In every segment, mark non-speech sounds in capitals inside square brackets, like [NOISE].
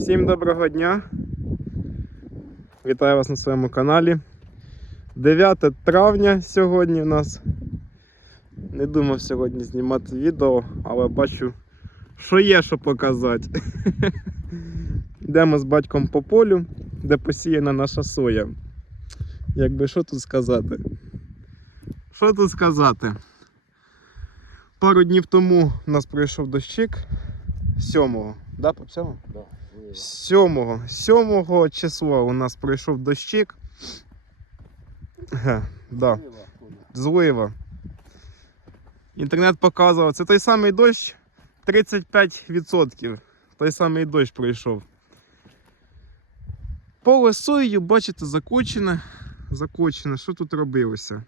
Всім доброго дня. Вітаю вас на своєму каналі. 9 травня сьогодні у нас. Не думав сьогодні знімати відео, але бачу, що є що показати. [LAUGHS] Йдемо з батьком по полю, де посіяна наша соя. Якби що тут сказати? Що тут сказати? Пару днів тому у нас пройшов дощик 7-го. Да, по 7 Да, 7, 7 числа у нас пройшов дощик. Да, злива. Інтернет показував, це той самий дощ 35%. Той самий дощ пройшов. Поле соєю, бачите, закочене. Закочене. Що тут робилося?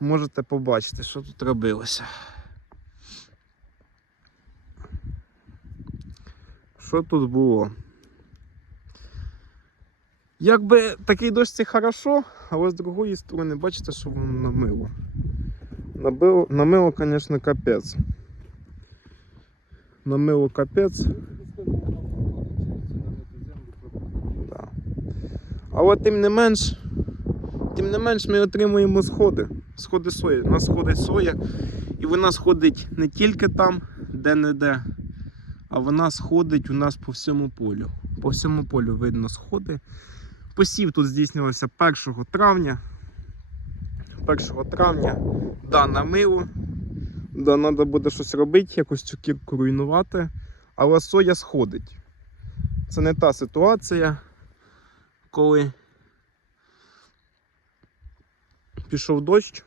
Можете побачити, що тут робилося. Що тут було? Якби такий дощ це хорошо, але з другої сторони, бачите, що воно намило. Набило, намило, звісно, капець. Намило капець. Да. Але тим не менш, тим не менш ми отримуємо сходи. Сходи сої. У нас сходить соя, і вона сходить не тільки там, де-не-де, а вона сходить у нас по всьому полю. По всьому полю видно сходи. Посів тут здійснювався 1 травня. 1 травня, да, намило. Да, треба буде щось робити, якось цю кірку руйнувати. Але соя сходить. Це не та ситуація, коли пішов дощ,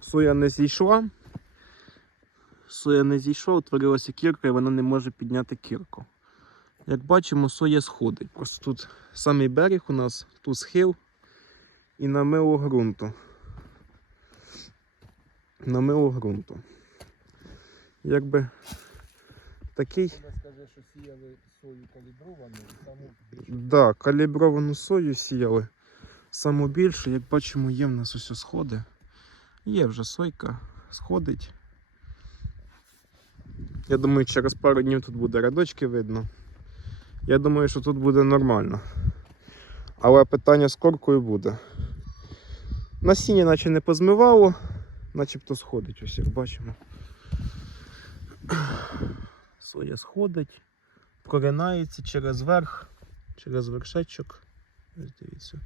соя не зійшла. Соя не зійшла, утворилася кірка і вона не може підняти кірку. Як бачимо, соя сходить. Просто тут самий берег у нас, тут схил і намило ґрунту. Намило ґрунту. Якби такий. Вона скаже, що сіяли сою калібровану саму більшу. Да, калібровану сою сіяли. Саму більше, як бачимо, є в нас ось сходи. Є вже сойка, сходить. Я думаю, через пару днів тут буде рядочки видно. Я думаю, що тут буде нормально. Але питання з коркою буде. Насіння наче не позмивало, начебто сходить, ось як бачимо. Соя сходить, проринається через верх, через вершечок. Ось дивіться.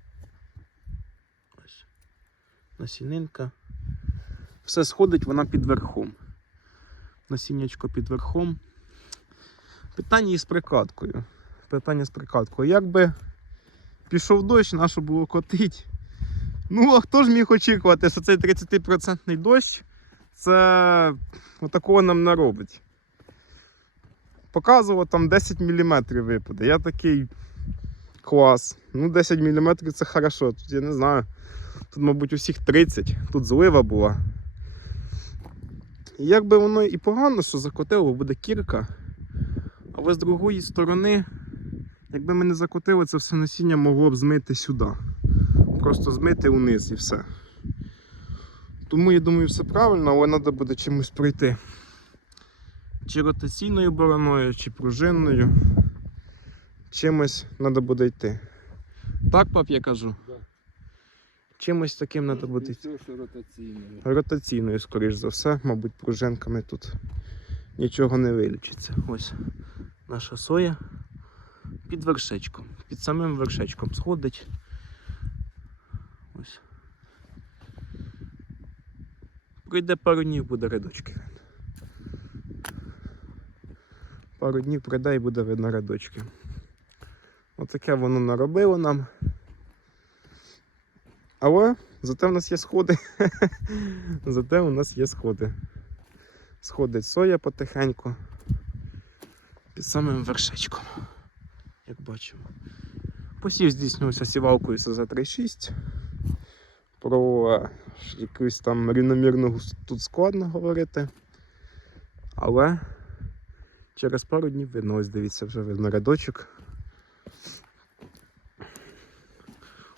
Ось. Насінинка. Все сходить, вона під верхом. Насіннячко під верхом. Питання із прикладкою. Питання з прикладкою. Якби пішов дощ, нащо було котить? Ну, а хто ж міг очікувати, що цей 30% дощ це отакого нам наробить. Показував там 10 мм випаде. Я такий клас. Ну, 10 мм це хорошо. Тут я не знаю. Тут, мабуть, усіх 30, тут злива була. І Як би воно і погано, що закотило, буде кірка. Але з другої сторони, якби ми не закотили, це все насіння могло б змити сюди. Просто змити униз і все. Тому я думаю, все правильно, але треба буде чимось пройти. Чи ротаційною бороною, чи пружинною. Чимось треба буде йти. Так, пап, я кажу? Чимось таким треба що ротаційною. Ротаційною, скоріш за все, мабуть, пружинками тут нічого не вилічиться. Ось наша соя під вершечком. Під самим вершечком сходить. Ось. Пройде пару днів буде рядочки. Пару днів пройде і буде видно рядочки. Отаке воно наробило нам. Але зате в нас є сходи. [LAUGHS] Зате у нас є сходи. Сходить соя потихеньку. Під самим вершечком. Як бачимо. Посів здійснювався сівалкою СЗ-36. Про е, якусь там рівномірну тут складно говорити. Але через пару днів видно, ось дивіться, вже видно рядочок.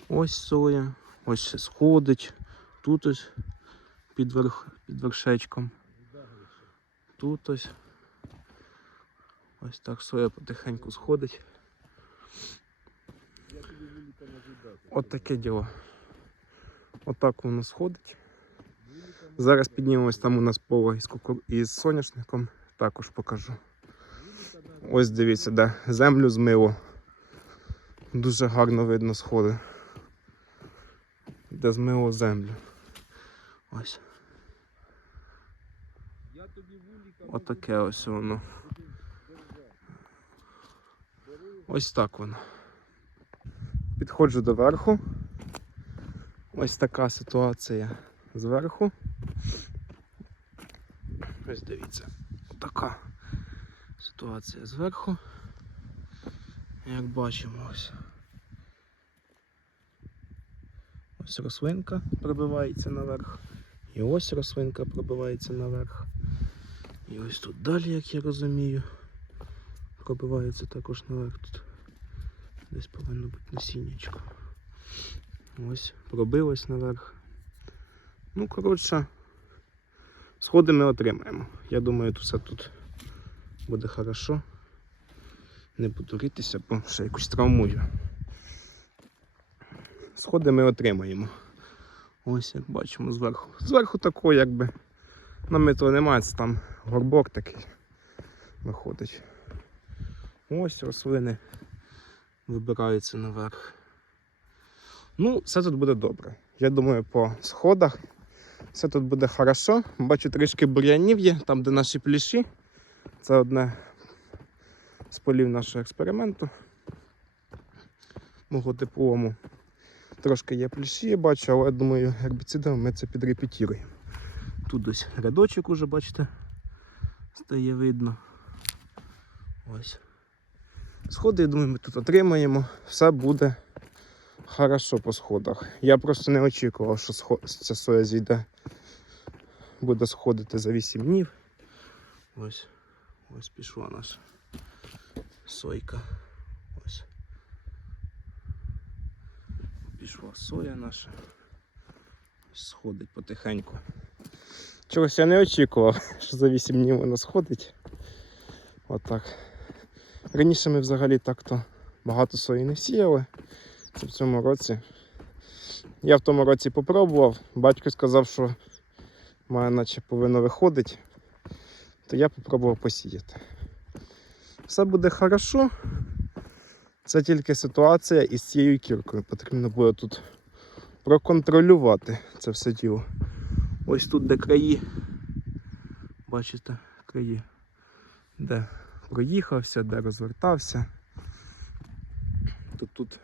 Ось соя, ось ще сходить, тут ось під, верх, під вершечком. Тут ось. Ось так соя потихеньку сходить. От таке діло. Отак воно сходить. Зараз піднімемось там у нас поле із, кукур... із соняшником. Також покажу. Ось дивіться, де землю змило. Дуже гарно видно сходи. Де змило землю. Ось. Отаке ось воно. Ось так воно. Підходжу до верху. Ось така ситуація зверху. Ось дивіться. Така ситуація зверху. Як бачимо ось. Ось рослинка пробивається наверх. І ось рослинка пробивається наверх. І ось тут далі, як я розумію, пробивається також наверх тут. Десь повинно бути насіннячко. Ось, пробилось наверх. Ну, коротше, сходи ми отримаємо. Я думаю, тут все тут буде хорошо. Не буду бо ще якусь травмую. Сходи ми отримаємо. Ось як бачимо зверху. Зверху такого якби намитого немає, це там горбок такий виходить. Ось рослини вибираються наверх. Ну, все тут буде добре. Я думаю, по сходах все тут буде хорошо. Бачу трішки бур'янів є, там, де наші пліші. Це одне з полів нашого експерименту. Мого теплому. Трошки є пліші, я бачу, але думаю, гербіцидами ми це підрепетіруємо. Тут ось рядочок уже, бачите, стає видно. Ось. Сходи, я думаю, ми тут отримаємо. Все буде хорошо по сходах. Я просто не очікував, що ця соя зійде. Буде сходити за 8 днів. Ось. Ось пішла наша сойка. Ось. Пішла соя наша. Сходить потихеньку. Чогось я не очікував, [LAUGHS] що за 8 днів вона сходить. Отак. Раніше ми взагалі так-то багато сої не сіяли. В цьому році. Я в тому році попробував. Батько сказав, що має наче повинно виходити. То я попробував посіяти. Все буде хорошо. Це тільки ситуація із цією кіркою. Потрібно буде тут проконтролювати це все діло. Ось тут, де краї. Бачите, краї. Де проїхався, де розвертався. Тут тут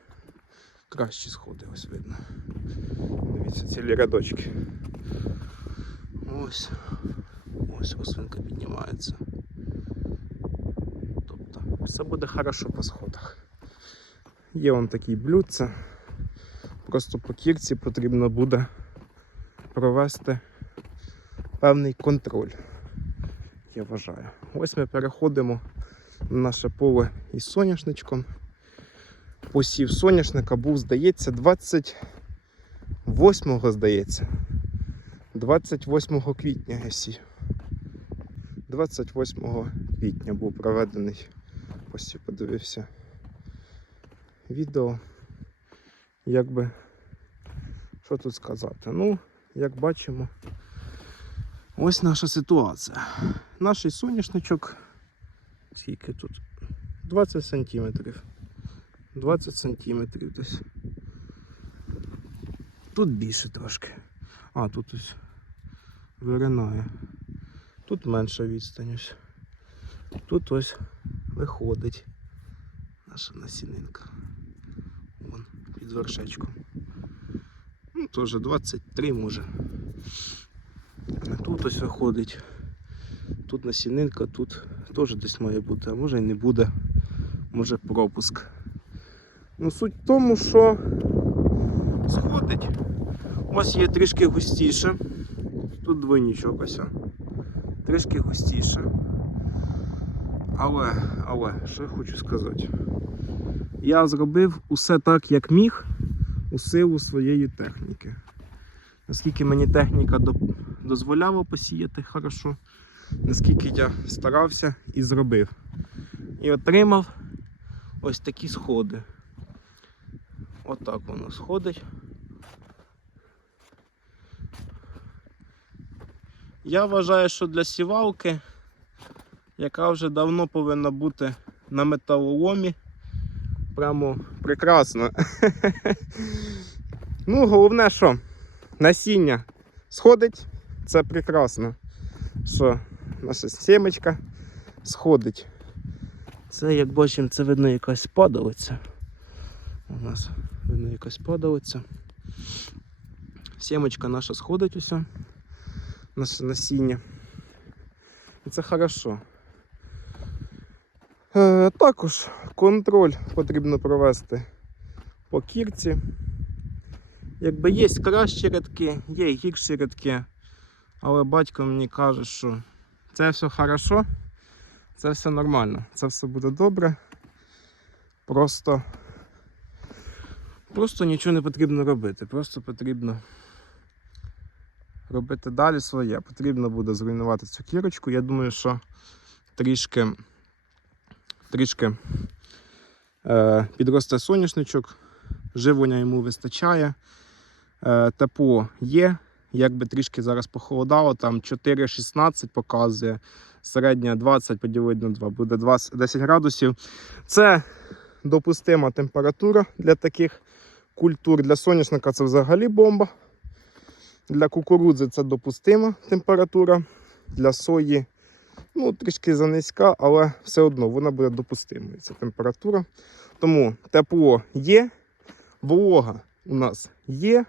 кращі сходи, ось видно. Дивіться, цілі рядочки. Ось. Ось рослинка піднімається. Тобто все буде хорошо по сходах. Є вон такі блюдця. Просто по кірці потрібно буде провести певний контроль. Я вважаю. Ось ми переходимо на наше поле із соняшничком. Посів соняшника був, здається, 28 здається. 28 квітня я сів. 28 квітня був проведений посів, подивився відео. Якби, що тут сказати? Ну, як бачимо, ось наша ситуація. Наш соняшничок, скільки тут? 20 сантиметрів. 20 сантиметрів десь. Тут більше трошки. А, тут ось виринає. Тут менша відстань ось. Тут ось виходить наша насінинка. Вершечком. Ну, теж 23 може. Тут ось виходить. Тут насінинка, тут теж десь має бути, а може і не буде. Може пропуск. Ну, суть в тому, що сходить. Ось є трішки густіше. Тут двойнічок ось. Трішки густіше. Але, але, що я хочу сказати. Я зробив усе так, як міг, у силу своєї техніки. Наскільки мені техніка дозволяла посіяти хорошо, наскільки я старався і зробив. І отримав ось такі сходи. Отак воно сходить. Я вважаю, що для сівалки, яка вже давно повинна бути на металоломі, прямо прекрасно. [LAUGHS] ну, головне, що насіння сходить, це прекрасно. Що наша сімечка сходить. Це, як бачимо, це видно якась падалиця. У нас видно якась падалиця. Сімочка наша сходить усе. Наше насіння. І це хорошо. Е, також контроль потрібно провести по кірці. Якби є кращі рядки, є і гірші рядки. Але батько мені каже, що це все хорошо, це все нормально, це все буде добре. Просто, просто нічого не потрібно робити. Просто потрібно робити далі своє. Потрібно буде зруйнувати цю кірочку. Я думаю, що трішки, трішки е, підросте соняшничок, живлення йому вистачає. Е, тепло є. Якби трішки зараз похолодало, там 4,16 показує, середня 20 поділити на 2, буде 20, 10 градусів. Це допустима температура для таких культур. Для соняшника це взагалі бомба. Для кукурудзи це допустима температура. Для сої ну, трішки занизька, але все одно вона буде допустимою. Ця температура. Тому тепло є, волога у нас є.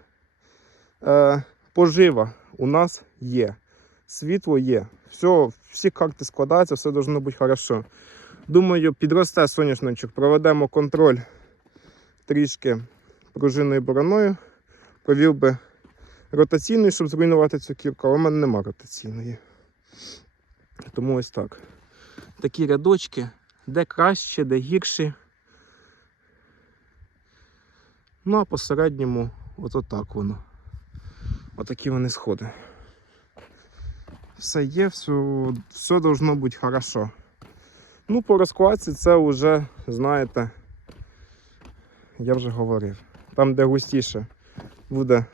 Е, пожива у нас є. Світло є. Все, всі карти складаються, все должно бути хорошо. Думаю, підросте соняшничок, проведемо контроль трішки пружинною бороною. Провів би ротаційною, щоб зруйнувати цю кірку, але в мене нема ротаційної. Тому ось так. Такі рядочки, де краще, де гірші. Ну а по середньому, от отак воно. Отакі вони сходи. Все є, все, все должно бути хорошо. Ну, по розкладці це вже, знаєте, я вже говорив. Там, де густіше, буде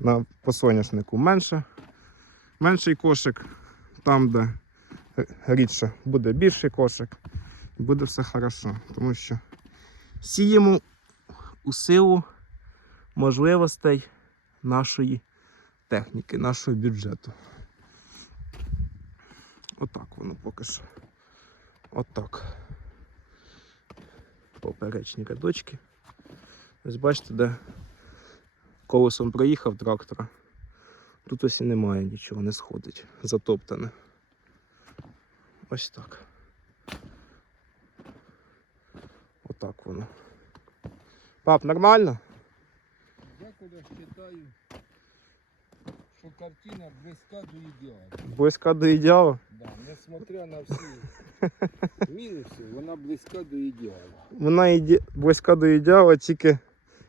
на по соняшнику менше. Менший кошик, там, де рідше, буде більший кошик. Буде все хорошо. Тому що сіємо у силу можливостей нашої техніки, нашого бюджету. Отак воно поки що. Отак. Поперечні рядочки. Ось бачите, де колесом проїхав трактора. Тут ось і немає нічого, не сходить. Затоптане. Ось так. Отак воно. Пап, нормально? Я коли вважаю, що картина близька до ідеалу. Близька до ідеалу. Да, несмотря на всі мінуси, вона близька до ідеалу. Вона іде... близька до ідеалу, тільки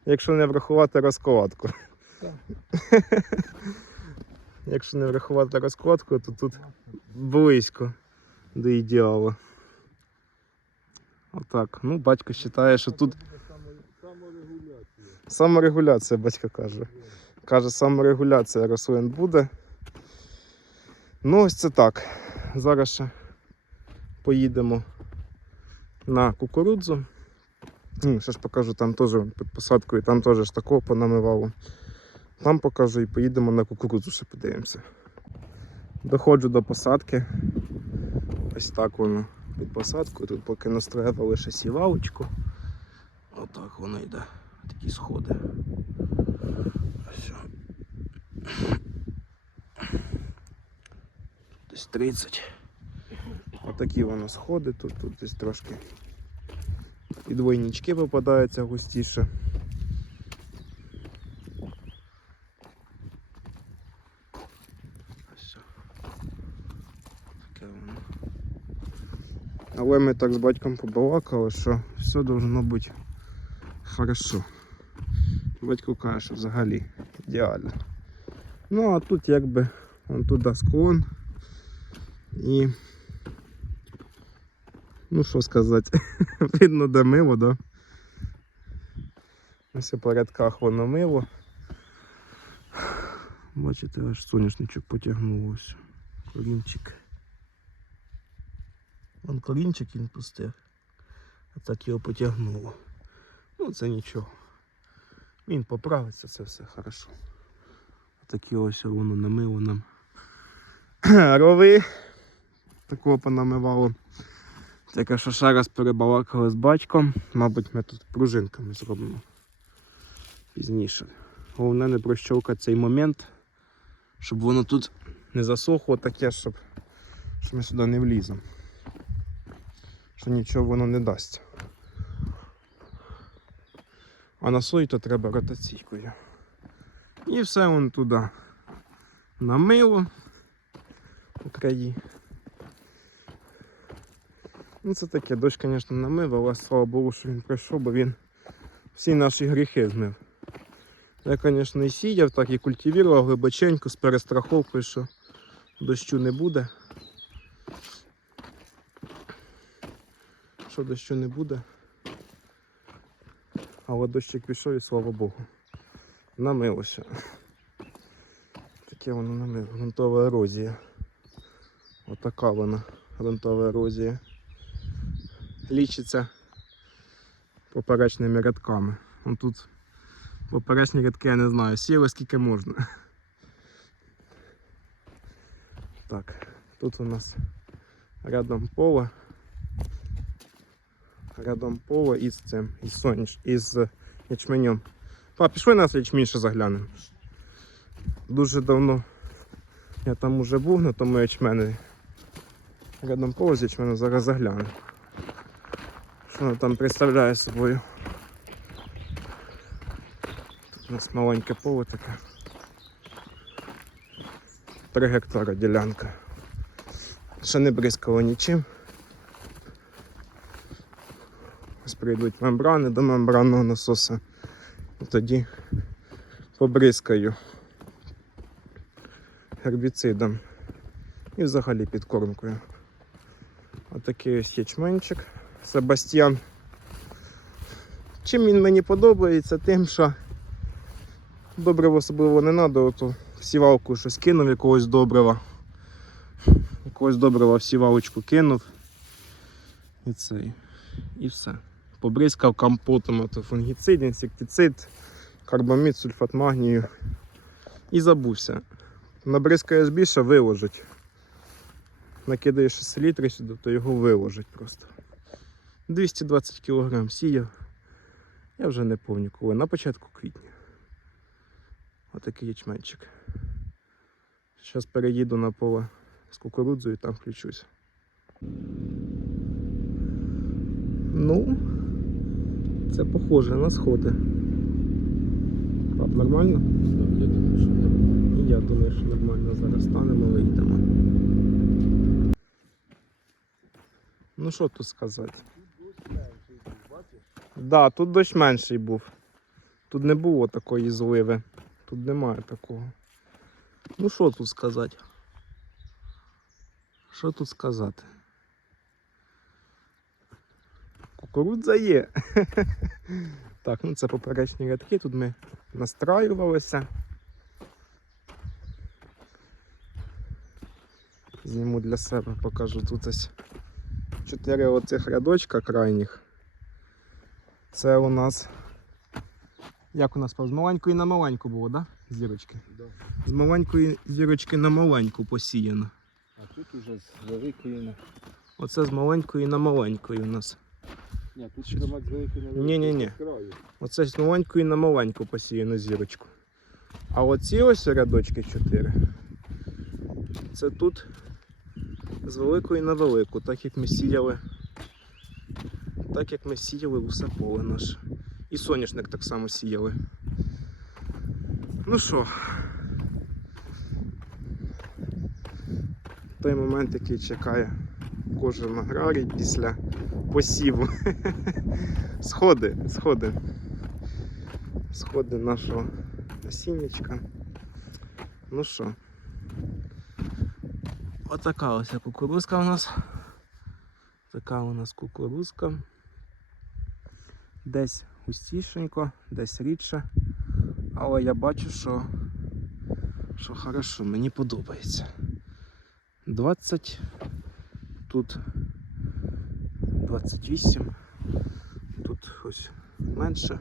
якщо не врахувати розкладку. Так. [LAUGHS] Якщо не врахувати розкладку, то тут близько до ідеалу. Отак. Ну, батько вважає, що тут саморегуляція. батько каже. Каже, саморегуляція рослин буде. Ну, ось це так. Зараз ще поїдемо на кукурудзу. Ще ж покажу там теж під посадкою, там теж ж такого понамивало. Там покажу і поїдемо на кукурудзу, ще подивимося. Доходжу до посадки. Ось так воно під посадкою. Тут поки настроїла лише сівалочку. Отак воно йде. Такі сходи. Ось. Десь 30. Отакі воно сходи, тут, тут десь трошки і двойнички попадаються густіше. Але ми так з батьком побалакали, що все должно бути хорошо. Батько каже, що взагалі ідеально. Ну а тут якби вон туди склон і Ну що сказати, [LAUGHS] видно, де мило, да? Ось по рядках воно мило. Бачите, аж соняшничок потягнув ось. Вон корінчик він пустив. А так його потягнуло. Ну це нічого. Він поправиться, це все хорошо. Такі ось воно намило нам. [CLEARS THROAT] Рови. Такого понамивало. Тільки що ще раз перебалакали з батьком. Мабуть, ми тут пружинками зробимо. Пізніше. Головне не прощовкати цей момент, щоб воно тут не засохло таке, щоб, щоб ми сюди не вліземо. Що нічого воно не дасть. А на сої то треба ротаційкою. І все вон туди. На мило у. Ну це таке, дощ, звісно, намив, але слава Богу, що він пройшов, бо він всі наші гріхи змив. Я, звісно, і сіяв, так і культивував глибоченько з перестраховкою, що дощу не буде. Що дощу не буде. Але дощик пішов і слава Богу. Намилося. Таке воно намило. Грунтова ерозія. Отака вона, грунтова ерозія. Лічиться поперечними рядками. Вон тут поперечні рядки я не знаю, сіли скільки можна. Так, тут у нас рядом поле. Рядом поле із цим, із соняш, із ячменем. Пап, пішли нас ячмінь ще заглянемо. Дуже давно я там уже був на тому ячмені. Рядом поле з ячменем зараз загляну. Що воно там представляє собою? Тут у нас маленьке поле таке. 3 гектара ділянка. Ще не бризкало нічим. Ось прийдуть мембрани до мембранного насоса. Тоді побризкаю гербіцидом і взагалі підкормкою. Отакий ось ячменчик Себастьян. Чим він мені подобається, тим, що добрива особливо не треба, ото в сівалку щось кинув якогось добрива. Якогось добрива в сівалочку кинув. І цей. І все. Побризкав компотом, ото фунгіцид, інсектицид, карбамід, сульфат магнію. І забувся. Набризкаєш більше, виложить. Накидаєш 6 літрів сюди, то його виложить просто. 220 кг сіяв. Я вже не пам'ятаю коли. На початку квітня. Отакий ячменчик. Зараз переїду на поле з кукурудзою і там включусь. Ну, це похоже на сходи. Пап, нормально? Я думаю, що. І я думаю, що нормально зараз станемо, вийдемо. Ну що тут сказати? Да, тут дощ менший був. Тут не було такої зливи. Тут немає такого. Ну що тут сказати? Що тут сказати? Кукурудза є. [LAUGHS] так, ну це поперечні рядки. Тут ми настраювалися. Зніму для себе, покажу тут ось чотири оцих рядочка крайніх. Це у нас. Як у нас з маленької на маленьку було, так? Да? Зірочки. Да. З маленької зірочки на маленьку посіяно. А тут уже з великої на. Оце з маленької на маленької у нас. Ні, тут шромат з великої на. Ні-ні-ні. краю. Оце з маленької на маленьку посіяно зірочку. А оці ось рядочки 4. Це тут з великої на велику, так як ми сіяли. Так як ми сіяли усе поле наше. І соняшник так само сіяли. Ну що, той момент, який чекає кожен аграрій після посіву. Сходи, сходи. Сходи нашого насіннячка. Ну що, отака ось кукурузка у нас. Така у нас кукурузка. Десь густішенько, десь рідше. Але я бачу, що, що хорошо, мені подобається. 20, тут 28, тут ось менше.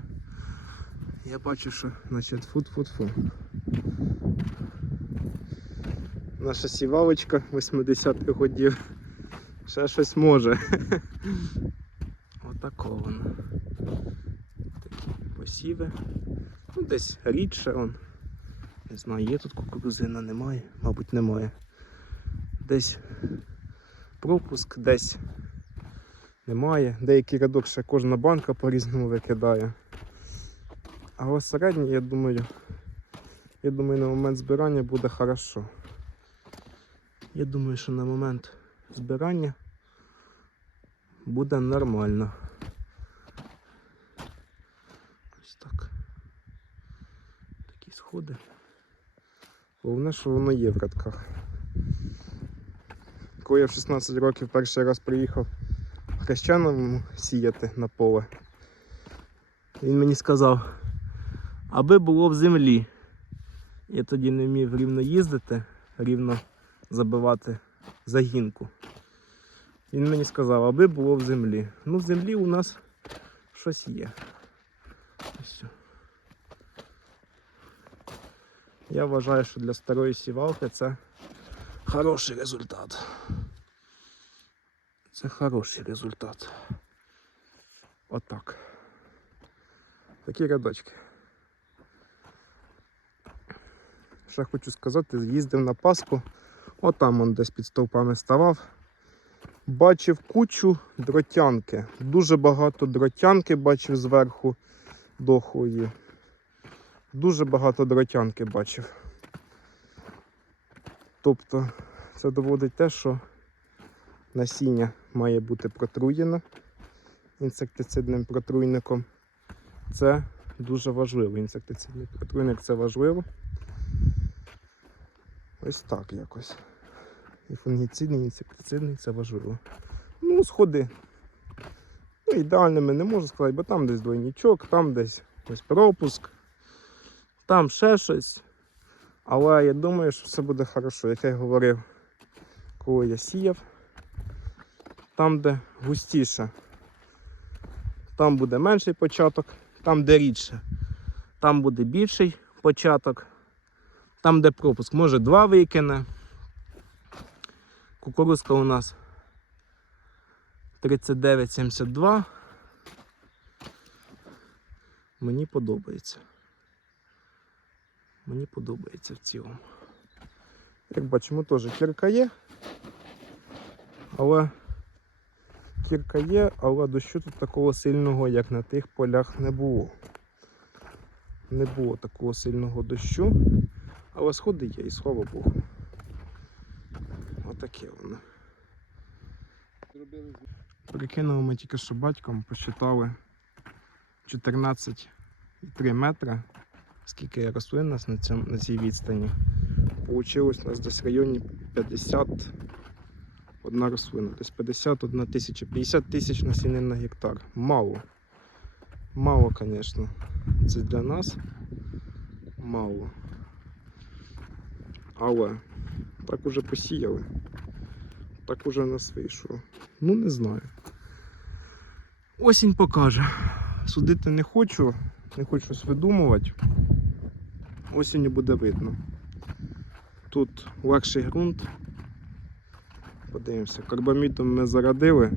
Я бачу, що значить фут-фут-фу. Наша сівалочка 80-х годів ще щось може. Отако воно. Такі посіви. Ну, десь рідше он. Не знаю, є тут кукурузина, немає, мабуть, немає. Десь пропуск, десь немає. Деякий рядок ще кожна банка по-різному викидає. Але середній, я думаю, я думаю, на момент збирання буде хорошо. Я думаю, що на момент збирання буде нормально. Ось так. Такі сходи. Головне, що воно є в рядках. Коли я в 16 років перший раз приїхав хрещаном сіяти на поле, він мені сказав, аби було в землі. Я тоді не вмів рівно їздити, рівно забивати загінку. Він мені сказав, аби було в землі. Ну, в землі у нас щось є. Я вважаю, що для старої сівалки це хороший результат. Це хороший результат. Отак. Такі рядочки. Ще хочу сказати, з'їздив на Пасху, отам он десь під стовпами ставав. Бачив кучу дротянки. Дуже багато дротянки бачив зверху дохлої. Дуже багато дротянки бачив. Тобто це доводить те, що насіння має бути протруєне інсектицидним протруйником. Це дуже важливо. Інсектицидний протруйник це важливо. Ось так якось. І фунгіцидний, і інсектицидний це важливо. Ну, сходи. Ну, ідеальними не можу сказати, бо там десь двойничок, там десь ось пропуск, там ще щось. Але я думаю, що все буде хорошо. Як я говорив, коли я сіяв, там, де густіше, там буде менший початок, там, де рідше, там буде більший початок. Там, де пропуск, може два викине. Кукурузка у нас 39,72. Мені подобається. Мені подобається в цілому. Як бачимо, теж кірка є. Але кірка є, але дощу тут такого сильного, як на тих полях, не було. Не було такого сильного дощу. Але сходи є, і слава Богу. Отаке воно. Прикинули ми тільки що батьком, посчитали 14,3 метра. Скільки рослин нас на, цьому, на цій відстані. Получилось у нас десь в районі 50 одна рослина. Десь 51 тисяча, 50 тисяч насінин на гектар. Мало. Мало, звісно. Це для нас мало. Але так уже посіяли. Так уже нас вийшло. Ну не знаю. Осінь покаже. Судити не хочу, не хочу щось видумувати. Осінню буде видно. Тут легший ґрунт. Подивимося, карбамідом ми зарадили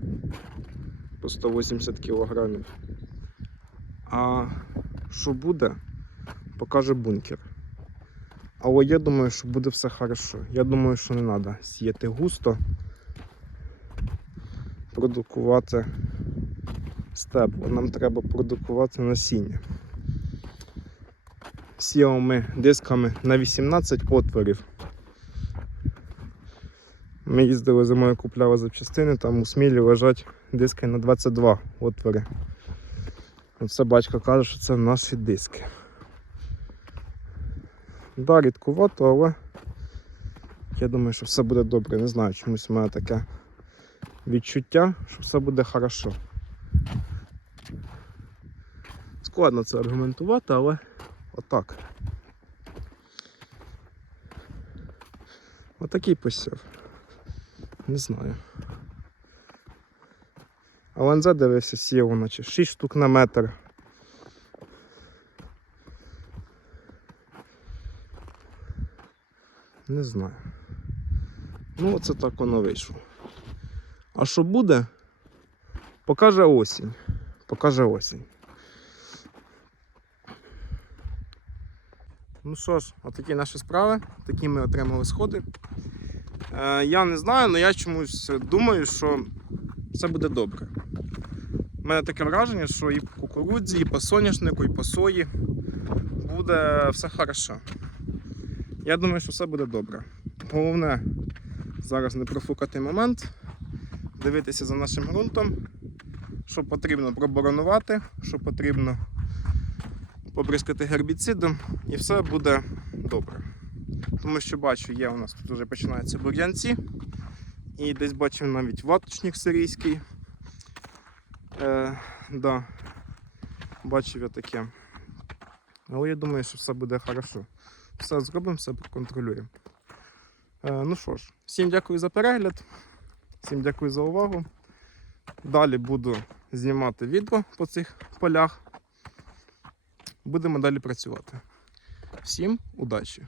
по 180 кг. А що буде, покаже бункер. Але я думаю, що буде все хорошо. Я думаю, що не треба сіяти густо, продукувати стебло. Нам треба продукувати насіння. Сіяли ми дисками на 18 отворів. Ми їздили зимою, купляли запчастини, там у смілі лежать диски на 22 отвори. Оце батько каже, що це наші диски. Да, рідкувато, але я думаю, що все буде добре. Не знаю, чомусь у мене таке відчуття, що все буде хорошо. Складно це аргументувати, але отак. Отакий посів. Не знаю. А ЛНЗ дивився, сіяв, наче 6 штук на метр. Не знаю. Ну, оце так воно вийшло. А що буде? Покаже осінь. Покаже осінь. Ну що ж, отакі наші справи, такі ми отримали сходи. Е, я не знаю, але я чомусь думаю, що все буде добре. У мене таке враження, що і по кукурудзі, і по соняшнику, і по сої буде все хорошо. Я думаю, що все буде добре. Головне зараз не профукати момент, дивитися за нашим ґрунтом, що потрібно проборонувати, що потрібно побризкати гербіцидом, і все буде добре. Тому що бачу, є у нас тут вже починаються бур'янці. І десь бачив навіть ваточник сирійський. Е, да. Бачив я таке. Але я думаю, що все буде хорошо. Все зробимо, все проконтролюємо. Е, ну що ж, всім дякую за перегляд. Всім дякую за увагу. Далі буду знімати відео по цих полях. Будемо далі працювати. Всім удачі!